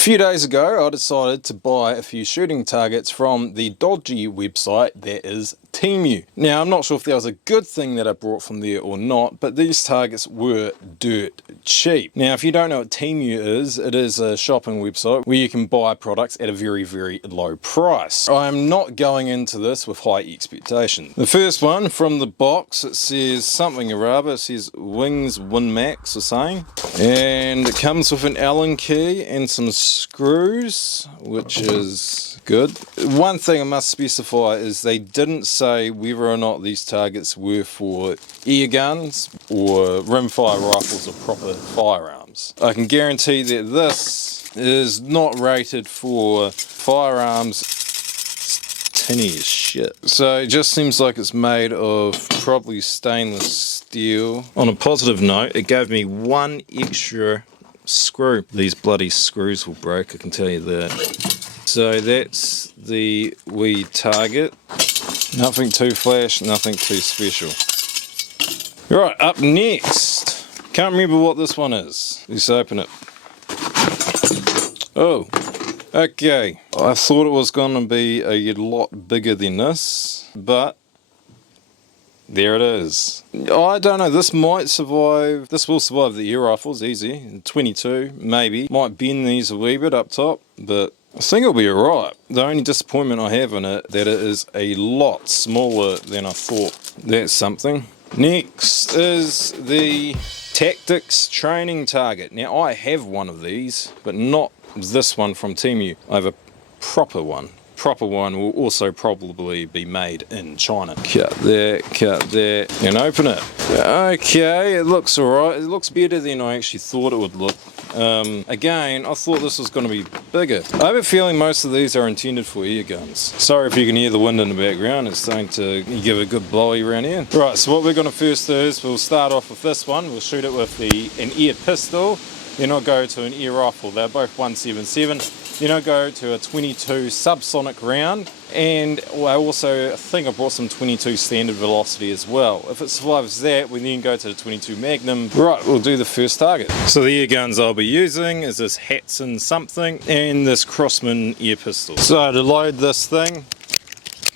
A few days ago, I decided to buy a few shooting targets from the dodgy website that is Temu. Now, I'm not sure if that was a good thing that I brought from there or not, but these targets were dirt cheap. Now, if you don't know what Temu is, it is a shopping website where you can buy products at a very, very low price. I'm not going into this with high expectations. The first one from the box, it says something or other. It says Wings WinMax or something. And it comes with an Allen key and some screws, which is good. One thing I must specify is they didn't say whether or not these targets were for air guns or rimfire rifles or proper firearms. I can guarantee that this is not rated for firearms. It's tinny as shit. So it just seems like it's made of probably stainless steel. On a positive note, it gave me one extra screw. These bloody screws will break, I can tell you that. So that's the wee target. Nothing too flash, nothing too special. Right, up next. Can't remember what this one is. Let's open it. Oh, okay. I thought it was going to be a lot bigger than this, but there it is. I don't know, this might survive, this will survive the air rifles, easy. 22, maybe. Might bend these a wee bit up top, but I think it'll be alright. The only disappointment I have in it, that it is a lot smaller than I thought. That's something. Next is the Tactics Training Target. Now I have one of these, but not this one from Temu. I have a proper one. Proper one will also probably be made in China. Cut that, and open it. Okay, it looks alright. It looks better than I actually thought it would look. Again, I thought this was going to be bigger. I have a feeling most of these are intended for air guns. Sorry if you can hear the wind in the background, it's starting to give a good blowy around here. Right, so what we're going to first do is we'll start off with this one. We'll shoot it with an air pistol, then I'll go to an air rifle. They're both 177. Then I go to a 22 subsonic round, and I also think I brought some 22 standard velocity as well. If it survives that, we then go to the 22 Magnum. Right, we'll do the first target. So the air guns I'll be using is this Hatson something and this Crossman air pistol. So to load this thing,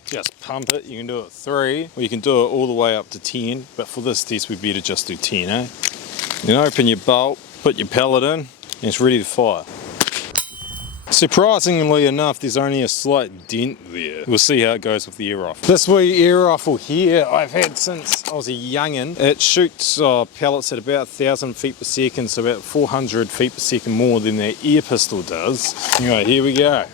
just pump it. You can do it 3, or you can do it all the way up to 10, but for this test we better just do 10, eh? Then open your bolt, put your pellet in, and it's ready to fire. Surprisingly enough, there's only a slight dent there. We'll see how it goes with the air rifle. This wee air rifle here, I've had since I was a youngin'. It shoots pellets at about 1,000 feet per second, so about 400 feet per second more than that air pistol does. Alright, here we go.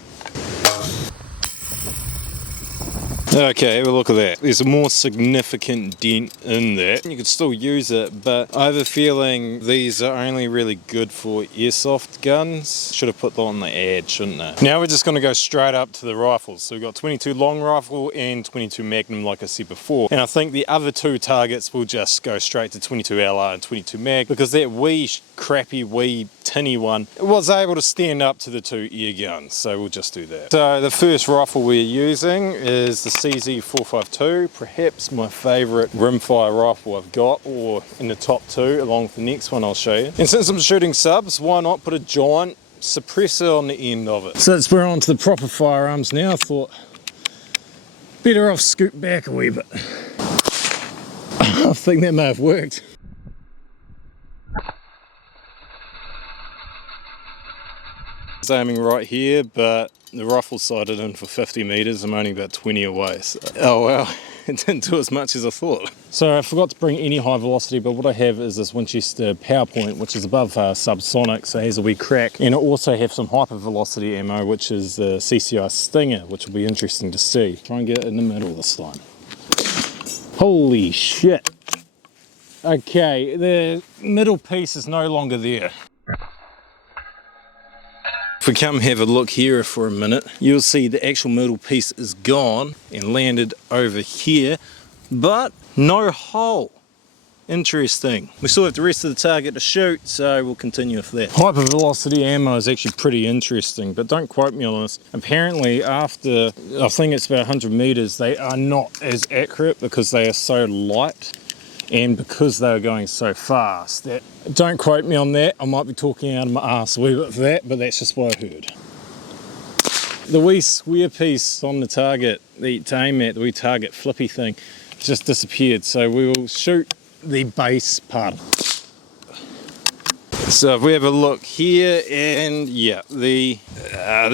Okay, have a look at that. There's a more significant dent in that. You could still use it, but I have a feeling these are only really good for airsoft guns. Should have put that on the ad, shouldn't I? Now we're just going to go straight up to the rifles. So we've got 22 long rifle and 22 Magnum, like I said before. And I think the other two targets will just go straight to 22 LR and 22 Mag, because that wee crappy wee tinny one was able to stand up to the two air guns, so we'll just do that. So the first rifle we're using is the CZ452, perhaps my favourite rimfire rifle I've got, or in the top 2 along with the next one I'll show you. And since I'm shooting subs, why not put a giant suppressor on the end of it? So since we're on to the proper firearms now, I thought better off scoot back a wee bit. I think that may have worked. I was aiming right here, but the rifle sighted in for 50 meters. I'm only about 20 away. So, oh well, it didn't do as much as I thought. So I forgot to bring any high velocity, but what I have is this Winchester PowerPoint, which is above subsonic, so it has a wee crack. And I also have some hyper velocity ammo, which is the CCI Stinger, which will be interesting to see. Try and get it in the middle this time. Holy shit. Okay, the middle piece is no longer there. If we come have a look here for a minute, you'll see the actual middle piece is gone and landed over here, but no hole. Interesting. We still have the rest of the target to shoot, so we'll continue with that. Hypervelocity ammo is actually pretty interesting, but don't quote me on this. Apparently after, I think it's about 100 meters, they are not as accurate because they are so light. And because they were going so fast, don't quote me on that, I might be talking out of my arse a wee bit for that, but that's just what I heard. The wee square piece on the target, the aim at, the wee target flippy thing, just disappeared. So we will shoot the base part. So if we have a look here, and yeah, the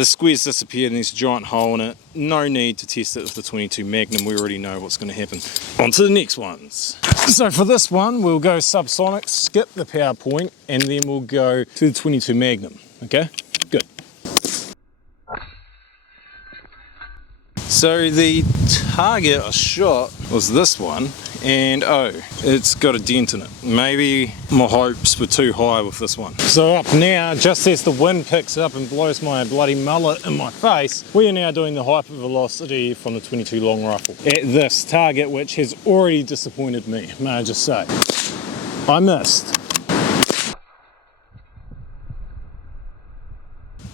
square's disappeared and there's a giant hole in it. No need to test it with the 22 Magnum, we already know what's going to happen. On to the next ones. So for this one, we'll go subsonic, skip the power point, and then we'll go to the 22 Magnum, okay? Good. So the target I shot was this one, and oh, it's got a dent in it. Maybe my hopes were too high with this one. So up now, just as the wind picks up and blows my bloody mullet in my face, we are now doing the hypervelocity from the 22 long rifle at this target, which has already disappointed me, may I just say. I missed.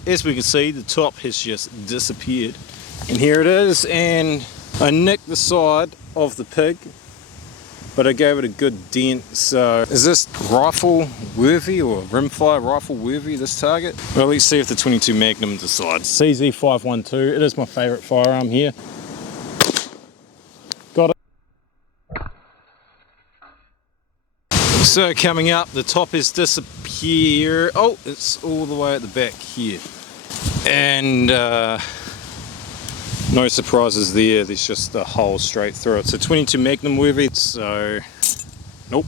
As we can see, the top has just disappeared. And here it is, and I nicked the side of the pig, but I gave it a good dent. So is this rifle worthy, or rimfire rifle worthy, this target? Well, let's see if the 22 Magnum decides. CZ512, it is my favourite firearm here. Got it. So coming up, the top has disappeared. Oh, it's all the way at the back here. And no surprises there, there's just a hole straight through it. So 22 Magnum worthy, so nope.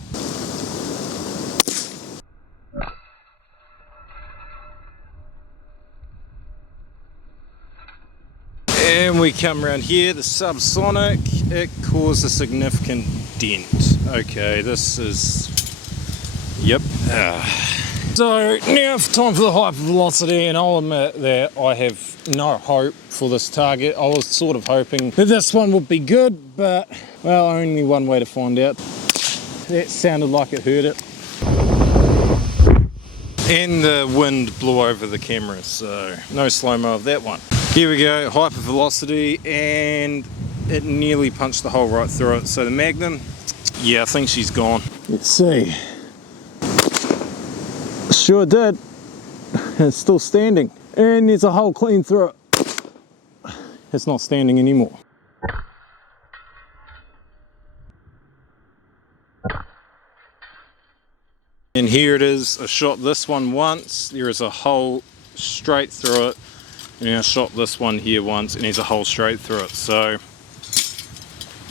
And we come around here, the subsonic, it caused a significant dent. Okay, this is, yep. So now time for the hypervelocity, and I'll admit that I have no hope for this target. I was sort of hoping that this one would be good, but well, only one way to find out. That sounded like it hurt it. And the wind blew over the camera, so no slow-mo of that one. Here we go, hypervelocity, and it nearly punched the hole right through it. So the Magnum, yeah, I think she's gone. Let's see. Sure did. It's still standing, and there's a hole clean through it. It's not standing anymore. And here it is. I shot this one once, there is a hole straight through it, and I shot this one here once and there's a hole straight through it. So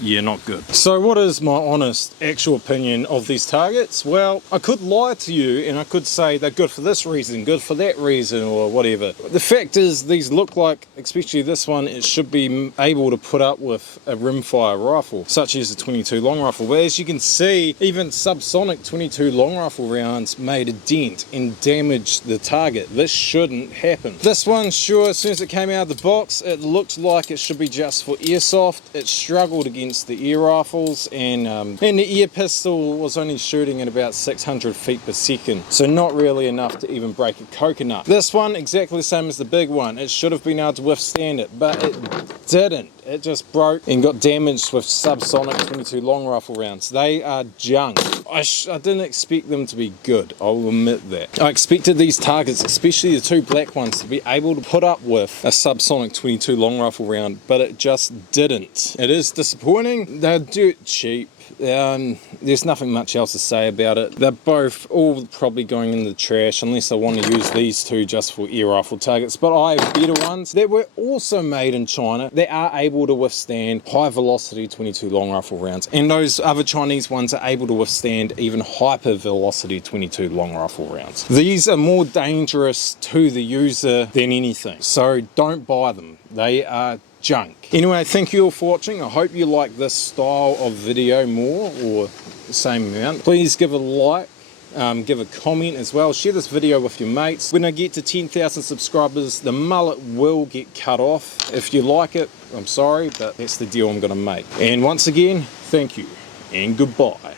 yeah, not good. So what is my honest actual opinion of these targets? Well, I could lie to you and I could say they're good for this reason, good for that reason, or whatever. The fact is, these look like, especially this one, it should be able to put up with a rimfire rifle, such as the 22 long rifle. But as you can see, even subsonic 22 long rifle rounds made a dent and damaged the target. This shouldn't happen. This one, sure, as soon as it came out of the box, it looked like it should be just for airsoft. It struggled against the air rifles, and the air pistol was only shooting at about 600 feet per second, so not really enough to even break a coconut. This one, exactly the same as the big one. It should have been able to withstand it, but it didn't. It just broke and got damaged with subsonic 22 long rifle rounds. They are junk. I didn't expect them to be good, I'll admit that. I expected these targets, especially the two black ones, to be able to put up with a subsonic 22 long rifle round, but it just didn't. It is disappointing. They're dirt cheap. There's nothing much else to say about it. They're both all probably going in the trash unless I want to use these two just for air rifle targets. But I have better ones that were also made in China that are able to withstand high velocity 22 long rifle rounds, and those other Chinese ones are able to withstand even hyper velocity 22 long rifle rounds. These are more dangerous to the user than anything, so don't buy them. They are junk. Anyway, thank you all for watching. I hope you like this style of video more, or the same amount. Please give a like, give a comment as well. Share this video with your mates. When I get to 10,000 subscribers, the mullet will get cut off. If you like it, I'm sorry, but that's the deal I'm gonna make. And once again, thank you and goodbye.